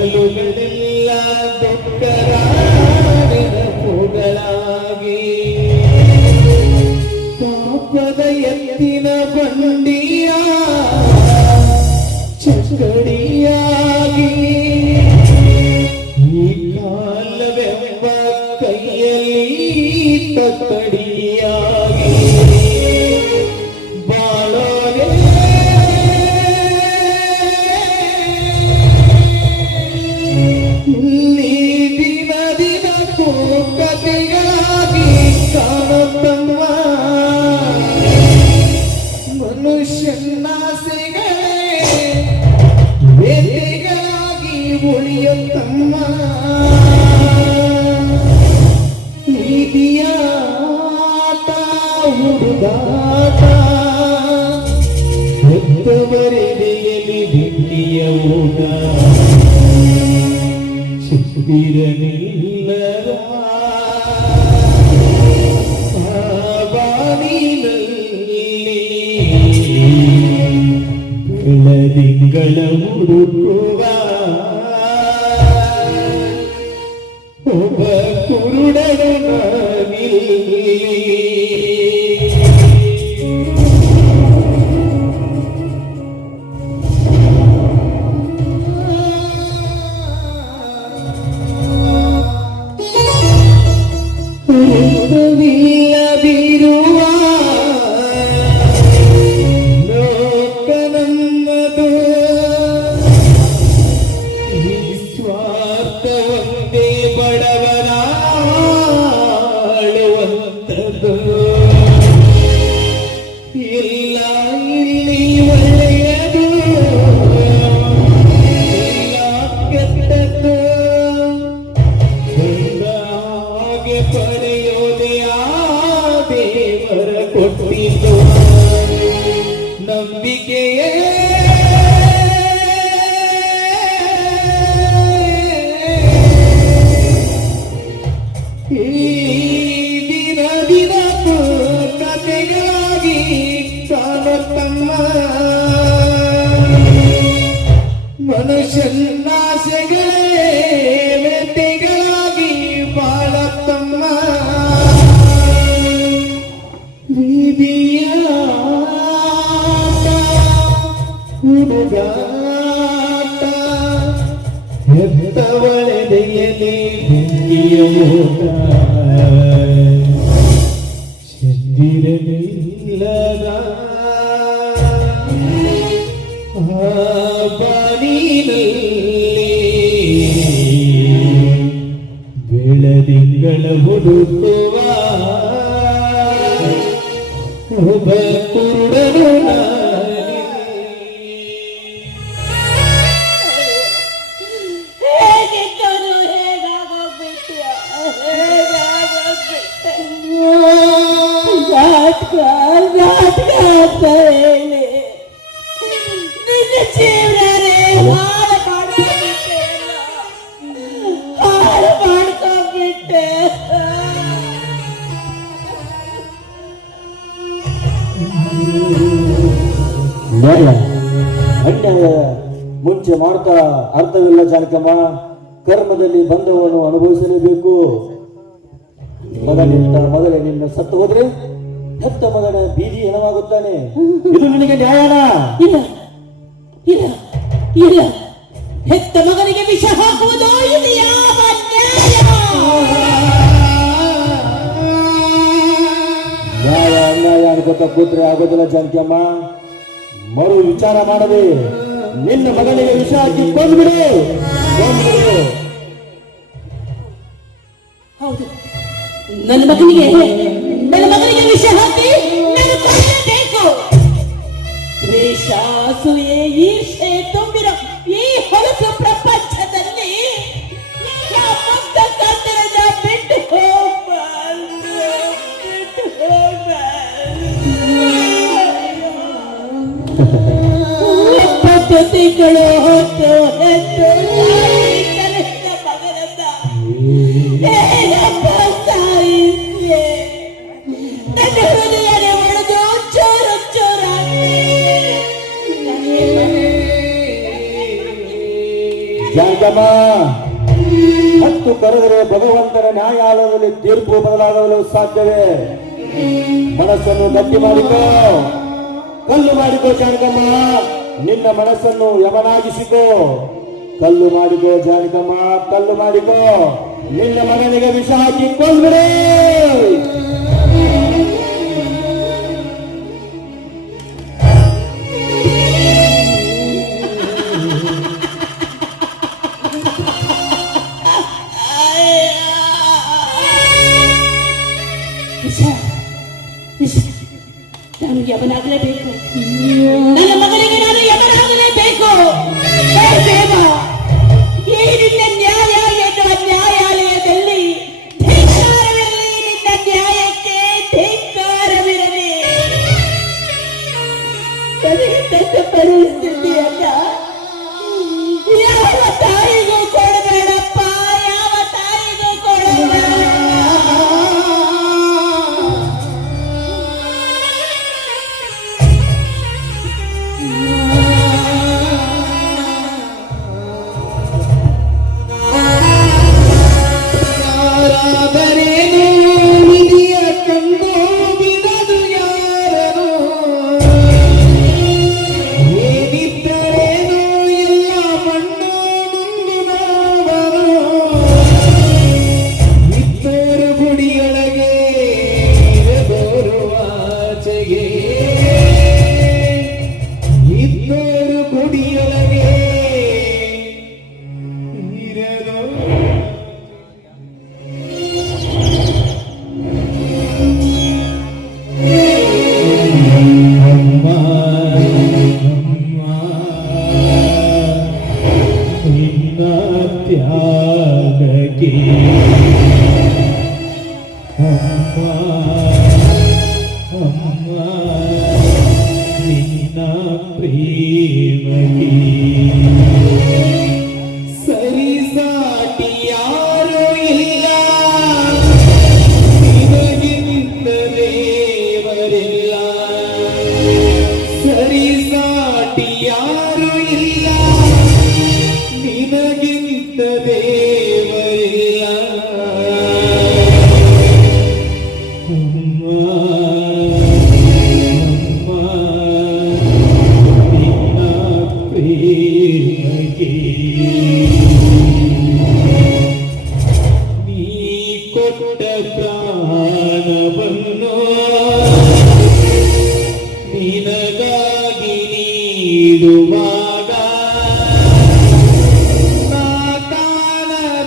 ಹಗಲುಗಳೆಲ್ಲ ದೊಡ್ಡರಾಡಿನ ಪುಗಳಾಗಿ ಪಾಪದ ಎತ್ತಿನ ಬಂಡಿಯ ಚಕಡಿಯಾಗಿ ಈ ಕಾಲವೆಂಬ ಕೈಯಲ್ಲಿ ತಕ್ಕಡಿಯಾಗಿ ಬಾಳೋರೆ ಇಲ್ಲಿ ದಿನ ದಿನಕ್ಕೂ ಕಥೆಗಳಾಗಿ ಕಾಣುತ್ತಮ್ಮ ಮನುಷ್ಯನಾಸೆಗಳೇ ವೇದಿಗಳಾಗಿ ಉಳಿಯುತ್ತಮ್ಮ ನೀತಿಯಾಟ ಹುಡುಗಾಟ ಹೆತ್ತವರೆದೆಯಲ್ಲಿ ಬೆಂಕಿಯ ಊಟ ಶಿಬಿರನಿಲ್ಲದ ಬಾನಿನಲ್ಲಿ ಬೆಳದಿಂಗಳ ಹುಡುಕುವ ಒಬ್ಬ ಕುರುಡನ ರೂಪವಿಲ್ಲದಿರುವ ಲೋಕ ನಮ್ಮದು ಈ ಸ್ವಾರ್ಥ ಒಂದೇ ಬಡವರ ಆಳುವಂಥದ್ದು ಇಲ್ಲ ಇಲ್ಲಿ ಒಳ್ಳೆಯದು ಇಲ್ಲ ಕೆಟ್ಟದ್ದು ಹಾಗೆ ಪಡೆಯೋದೆ ಆ ದೇವರ ಕೊಟ್ಟಿದ್ದು ನಂಬಿಕೆಯೇ ಈ ದಿನ ದಿನಕ್ಕೂ ಕಥೆಗಾಗಿ ಕಾಣುತ್ತಮ್ಮ ಮನುಷ್ಯನಾಸೆಗಳೇ ವ್ಯತೆಗಳಾಗಿ ಬಾಳತ್ತಮ್ಮ ಬೀದಿಯ ಹುಡುಗಾಟ ಹೆತ್ತವಳೆದೆಯಲ್ಲಿ ಬೆಂಕಿಯ ಊಟ ಚಂದಿರನಿಲ್ಲದ ಬಾನಿನಲ್ಲಿ ಬೆಳದಿಂಗಳ ಹುಡುಕುವ ಒಬ್ಬ ಕುರುಡನು ಅನ್ಯಾಯ ಮುಂಚೆ ಮಾಡ್ತಾ ಅರ್ಥವಿಲ್ಲ ಜಾನಕಮ್ಮ. ಕರ್ಮದಲ್ಲಿ ಬಂಧವನ್ನು ಅನುಭವಿಸಲೇಬೇಕು. ಮಗನಿಂದ ಮೊದಲೇ ನಿನ್ನ ಸತ್ತು ಹೋದ್ರೆ ಹೆತ್ತ ಮಗನ ಬೀದಿ ಹೆಣವಾಗುತ್ತಾನೆ. ಇದು ನಿನಗೆ ನ್ಯಾಯನ? ಇಲ್ಲ ಇಲ್ಲ ಇಲ್ಲ, ಹೆತ್ತ ಮಗನಿಗೆ ವಿಷ ಹಾಕುವುದು ಇದು ಯಾವ ನ್ಯಾಯ? ನ್ಯಾಯ ಅನ್ಯಾಯ ಅನ್ಕೋತ ಕೂತ್ರೆ ಆಗೋದಿಲ್ಲ ಜಾನಕಮ್ಮ. ಮರು ವಿಚಾರ ಮಾಡದೆ ನಿನ್ನ ಮಗನಿಗೆ ವಿಷ ಹಾಕಿ ಕೊಂದ್ಬಿಡು. ಹೌದು, ನನ್ನ ಮಗನಿಗೆ ವಿಷ ಹಾಕಿ ನಾನು ಕೊಲ್ಲಬೇಕು. ದ್ವೇಷ, ಅಸೂಯೆ, ಈರ್ಷೆ ತುಂಬಿರೋ ಈ ಹೊಲಸು ಪ್ರಪಂಚದಲ್ಲಿ ಮುಕ್ತ ಕತ್ತಲದ ಬಿಟ್ಟು ಹೋಗಬಾರ್ದು. ಪದ್ಧತಿಗಳು ಹೊತ್ತು ಹೆತ್ತು ಕಲಿತ ಮಗನನ್ನ ಏನಪ್ಪ ಸಾಯಿಸಿದೆ. ನನ್ನ ಹೃದಯನೇ ಒಡೆದು ಚೂರು ಚೂರಾಗಿ ಜಾನಕಮ್ಮ, ಹತ್ತು ಕರೆದರೆ ಭಗವಂತನ ನ್ಯಾಯಾಲಯದಲ್ಲಿ ತೀರ್ಪು ಬದಲಾಗಲು ಸಾಧ್ಯವೇ? ಮನಸ್ಸನ್ನು ಗಟ್ಟಿ ಮಾಡಿಕೋ, ಕಲ್ಲು ಮಾಡಿಕೋ ಜಾನಕಮ್ಮ. ನಿನ್ನ ಮನಸ್ಸನ್ನು ಯಮನಾಗಿಸಿಕೋ. ಕಲ್ಲು ಮಾಡಿಕೋ ಜಾನಕಮ್ಮ, ಕಲ್ಲು ಮಾಡಿಕೋ. ನಿನ್ನ ಮಗನಿಗೆ ವಿಷ ಹಾಕಿ ಕೊಂದ್ಬಿಡಿ. ನಾನು ಯಮನಾಗಲೇಬೇಕು. ನನ್ನ ಮಗನಿಗೆ ನಾನು ಯಮನಾಗಲೇಬೇಕು. ಹೇ ದೇವ, ಈ ನಿನ್ನ ನ್ಯಾಯ ಎನ್ನುವ ನ್ಯಾಯಾಲಯದಲ್ಲಿ ಧಿಕ್ಕಾರವಿರಲಿ, ನಿನ್ನ ನ್ಯಾಯಕ್ಕೆ ಧಿಕ್ಕಾರವಿರಲಿ. ನನಗೆ ಪರಿಸ್ಥಿತಿಯನ್ನ ಯಾವ ತಾಯಿಗೂ ಕೊಡಬೇಡಪ್ಪ, ಯಾವ ತಾಯಿಗೂ ಕೊಡಬೇಡ. ಬರೇನು ವಿಧಿಯ ಕಂಡು ಬಿಡದು ಯಾರನು, ಏನಿದ್ದರೇನು ಎಲ್ಲ ಮಣ್ಣು ನುಂಗುವವರು. ಇದ್ದೋರು ಗುಡಿಯೊಳಗೆ ಬರುವಾಚೆಗೆ, ಇದ್ದೋರು ಗುಡಿಯೊಳಗೆ ಇರಲು. ತ್ಯಾಗಕ್ಕೆ ಅಮ್ಮ, ಅಮ್ಮ ನಿನ್ನ ಪ್ರೇಮಕ್ಕೆ ಸರಿ ಸಾಟಿ ಯಾರು ಇಲ್ಲ, ನಿನಗಿಂತ ದೇವರಿಲ್ಲ. ಸರಿ ಸಾಟಿ ಯಾರು ಇಲ್ಲ, ನಿನಗಿಂತ ದೇವರಿಲ್ಲ. ಅಮ್ಮ, ಅಮ್ಮ ನಿನ್ನ ಪ್ರೇಮಕ್ಕೆ ನೀ ಕೊಟ್ಟ ಪ್ರಾಣವನ್ನು ನಿನಗಾಗಿ ನೀಡುವಾಗ ನಾ ಕಾಣಲಾರೆ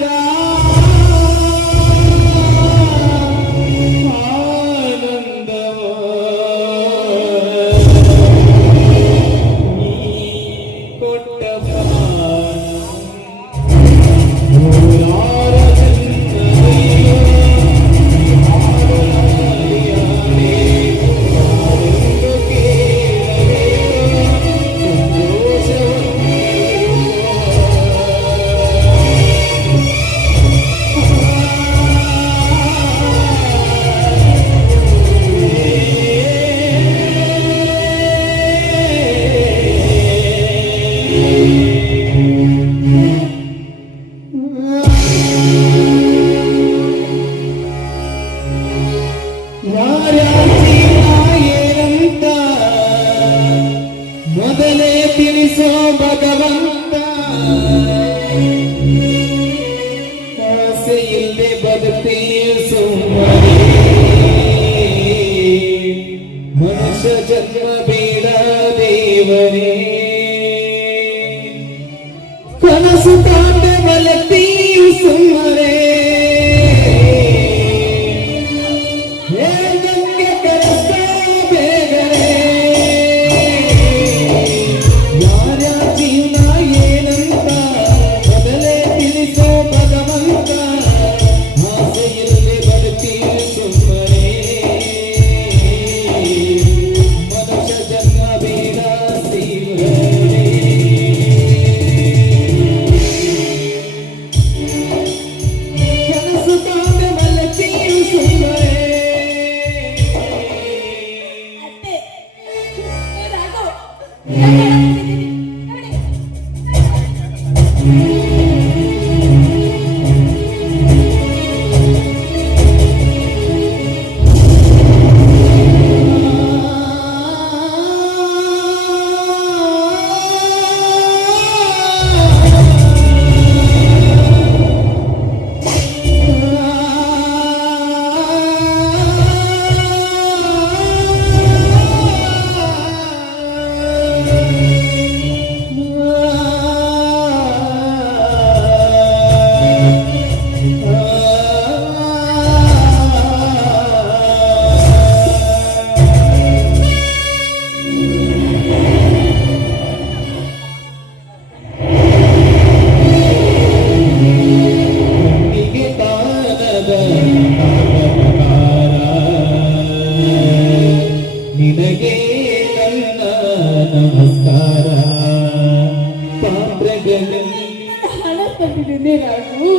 ಬಂದಿದ್ದೀನಿ ರಾಘು.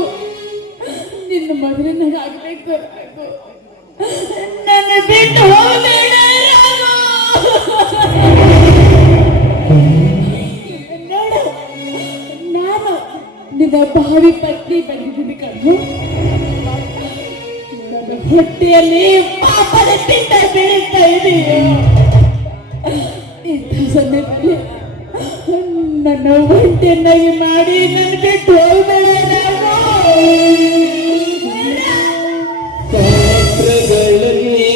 ನಿನ್ನ ಮದುವೆನಾಗಬೇಕು ರಾಘು. ನನ್ನ ಬಿಟ್ಟು ಹೋಗಬೇಡ ರಾಘು. ನೋಡು, ನಾನು ನಿನ್ನ ಭಾವಿ ಪತ್ನಿ ಬಂದಿದ್ದೀನಿ ಕಣ್ಣು. ನನ್ನ ಹೊಟ್ಟೆಯಲ್ಲಿ ಪಾಪದ ಪಿಂಡ ಬೆಳೀತಾ ಇದೆಯೋ. ಇಂಥ ಸಂದರ್ಭದಲ್ಲಿ ನನ್ನ ಒಂಟಿಯನ್ನಾಗಿ ಮಾಡಿ ನನ್ನ ಬಿಟ್ಟು ಹೋಗಬೇಡ ರಾಘು. ಪಾತ್ರಗಳಲ್ಲಿ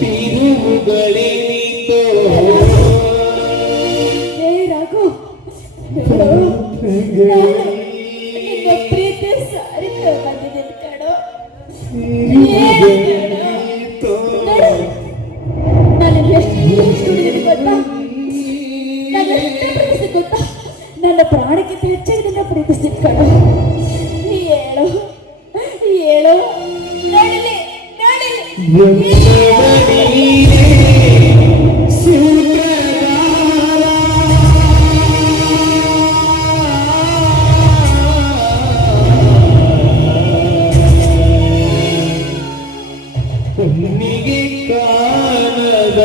ತಿರುವುಗಳೇನಿತೋ ಏ ರಾಘು, ನಿನ್ನ ಪ್ರೀತಿ ಸಾರಿತ ಬಂದಿದ್ದೀನಿ ಕಣೋ. ನಾನು ಎಷ್ಟು ಗೊತ್ತಾ, ನಾನು ಎಷ್ಟು ಪ್ರೀತಿಸಿ ಗೊತ್ತಾ, ನನ್ನ ಪ್ರಾಣಕ್ಕಿಂತ ಹೆಚ್ಚಾಗಿ ನಿನ್ನ ಪ್ರೀತಿಸಿದ ಕಣೋ. ಹೇಳು ಹೇಳು, ನೋಡಲಿ ನೋಡಲಿ. ಕಣ್ಣಿಗೆ ಕಾಣದ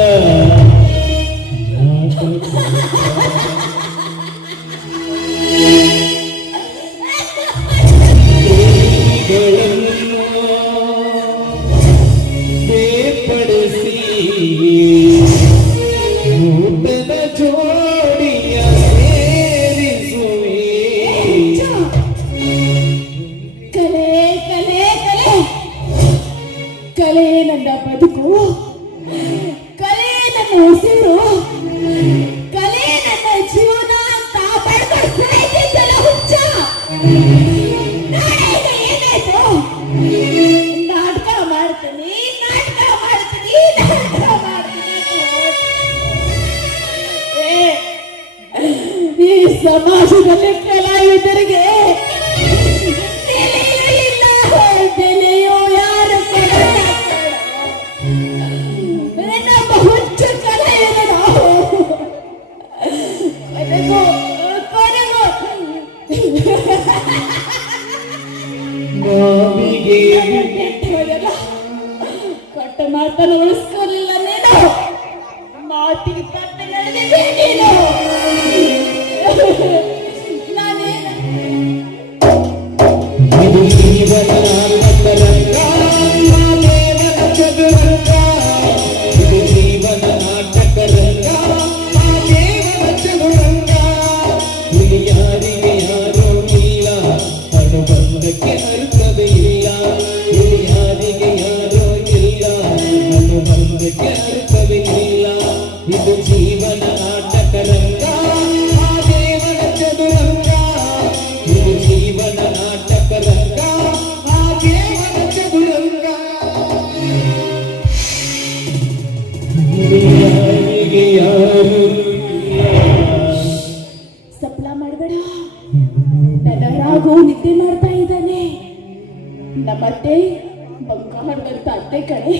ಗಳನ್ನು ಬೇರ್ಪಡಿಸಿ ನೂತನ ಜೋಡಿಯ ಸೇರಿಸುವೆ. ಕಲೆ ಕಲೆ ಕಲೆ ಕಲೆ ನನ್ನ ಬದುಕು, ಕಲೆ ನನ್ನ ಉಸಿರು, ಕಲೆ ನನ್ನ ಜೀವನ ಅಂತ ಪಡ್ಕೊಂಡು ಸಾಯ್ತಿದ್ದಲ್ಲ ಹುಚ್ಚ. ನಾನೀಗ ಏನಾಯ್ತು? ನಾಟಕ ಮಾಡ್ತೀನಿ ನಾಟಕ ಮಾಡ್ತೀನಿ ನಾಟಕ ಮಾಡ್ತೀನಿ. ಈ ಸಮಾಜದಲ್ಲಿ ಕಲಾವಿದರಿಗೆ ಬೆಲೆಯೂ ಇಲ್ಲ, ಬೆಲೆಯೋ ಯಾರು ಕೊಡಲ್ಲ. ನಮ್ಮ ಹುಚ್ಚ ಕಲಾವಿದರು ನಾವಿಗೆ ಕೊಟ್ಟ ಮಾತನ್ನು ಉಳಿಸ್ಕೊಳ್ಳಿಲ್ಲ ನೀನು. ಮಾತಿಗೆ ತಪ್ಪಿ ನಡೆದಿದ್ದೆ ನೀನು. ನಾನೇನು ಇದು ಜೀವನ ನಾಟಕರಂಗ, ದೇವನ ಚದುರಂಗ. ಇದು ಜೀವನ ನಾಟಕರಂಗ, ದೇವನ ಚದುರಂಗ. ಇಲ್ಲಿ ಯಾರಿಗೆ ಯಾರೂ ಇಲ್ಲ, ಅನುಬಂಧಕ್ಕೆ ಅರ್ಥವೇ ಇಲ್ಲ. ಇಲ್ಲಿ ಯಾರಿಗೆ ಯಾರೂ ಇಲ್ಲ, ಅನುಬಂಧಕ್ಕೆ ಅರ್ಥವೇ ಇಲ್ಲ. ಇದು ಜೀವನ ನಾಟಕರಂಗ, ದೇವನ ಚದುರಂಗ. ಇದು ಜೀವನ ನಾಟಕರಂಗ, ದೇವನ ಚದುರಂಗ. ಯಾರಿಗೆ ಯಾರು ಸಪ್ಲ ಮಾಡಬೇಡ. ನನ್ನ ರಾಘು ನಿದ್ದೆ ಮಾಡ್ತಾ ಇದ್ದಾನೆ. ನಮ್ಮತ್ತೆ ಬಂಗಾರದಂತ ಅತ್ತೆ ಕಡೆ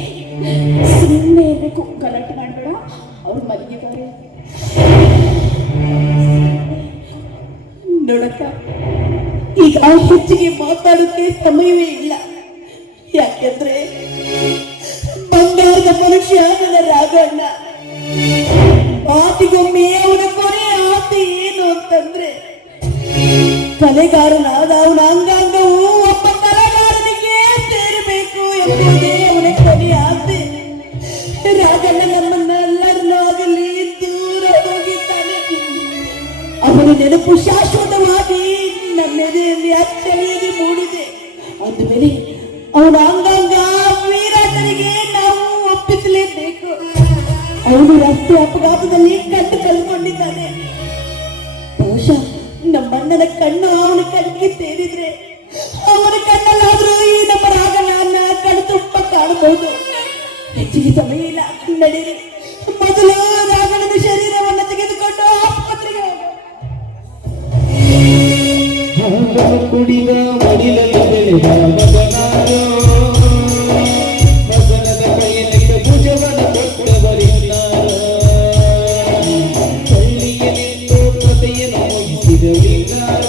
ಸುಮ್ಮನೆ ಇರಬೇಕು, ಗಲಾಟೆ ಮಾಡಬೇಡ. ಅವ್ರು ಮಲಗಿದ್ದಾರೆ. ನೋಡಕ್ಕ, ಈಗ ಹೆಚ್ಚಿಗೆ ಮಾತಾಡೋಕೆ ಸಮಯವೇ ಇಲ್ಲ. ಯಾಕೆಂದ್ರೆ ಬಂಗಾರದ ಮನುಷ್ಯ ನನ್ನ ರಾಘಣ್ಣ. ಆತಿಗೊಮ್ಮೆ ಅವನ ಕೊನೆ ಆತಿ ಏನು ಅಂತಂದ್ರೆ, ಕಲೆಗಾರನಾದ ಅವನ ಅಂಗಾಂಗವು ಒಬ್ಬ ಕಲೆಗಾರನಿಗೆ ಸೇರಬೇಕು ಎಂಬುದೇ ಅವನ ಕೊನೆ ಆಸೆ. ರಾಘಣ್ಣ ನಮ್ಮನ್ನೆಲ್ಲರನ್ನಾಗಲಿ ದೂರ ಹೋಗಿದ್ದಾನೆ. ಅವನ ನೆನಪು ಶಾಶ್ವತವಾಗಿ ನಮ್ಮೆದೆಯಲ್ಲಿ ಅಚ್ಚಳಿಯಾಗಿ ಮೂಡಿದೆ. ಅಂದಮೇಲೆ ಅವನ ಅಂಗಾಂಗ ವೀರಾಟನಿಗೆ ನಾವು ಒಪ್ಪಿಸಲೇಬೇಕು. ಅವನು ರಸ್ತೆ ಅಪಘಾತದಲ್ಲಿ ಕಣ್ಣು ಕಳ್ಕೊಂಡಿದ್ದಾನೆ. ಬಹುಶಃ ನಮ್ಮಣ್ಣನ ಕಣ್ಣು ಅವನ ಕಣ್ಣಿಗೆ ಸೇರಿದ್ರೆ ಅವನ ಕಣ್ಣಲ್ಲಾದ್ರೂ ಈ ನಮ್ಮ ರಾಘಣ್ಣನ ಕಣ್ಣು ತುಂಬ ಕಾಣಬಹುದು. ಹೆಚ್ಚಿಗೆ ಸಮಯ ಇಲ್ಲ, ನಡೀರಿ. ಮೊದಲು ರಾಘಣ್ಣನ ಶರೀರವನ್ನು ತೆಗೆದುಕೊಂಡು ಆಸ್ಪತ್ರೆಗೆ ಕುಡಿದ ಮಡಿಲಲ್ಲಿ ಬೆಳೆದ ಮಗನಾರೋ, ಮಗನದ ಪಯಣಕ್ಕೆ ಭುಜವನ ಕೊಟ್ಟವರಿನ್ನಾರೋ. ಹಳ್ಳಿಯ ನಿಂತು ಕಥೆಯನ್ನು ಮುಗಿಸಿದವಿ ವಿಚಾರ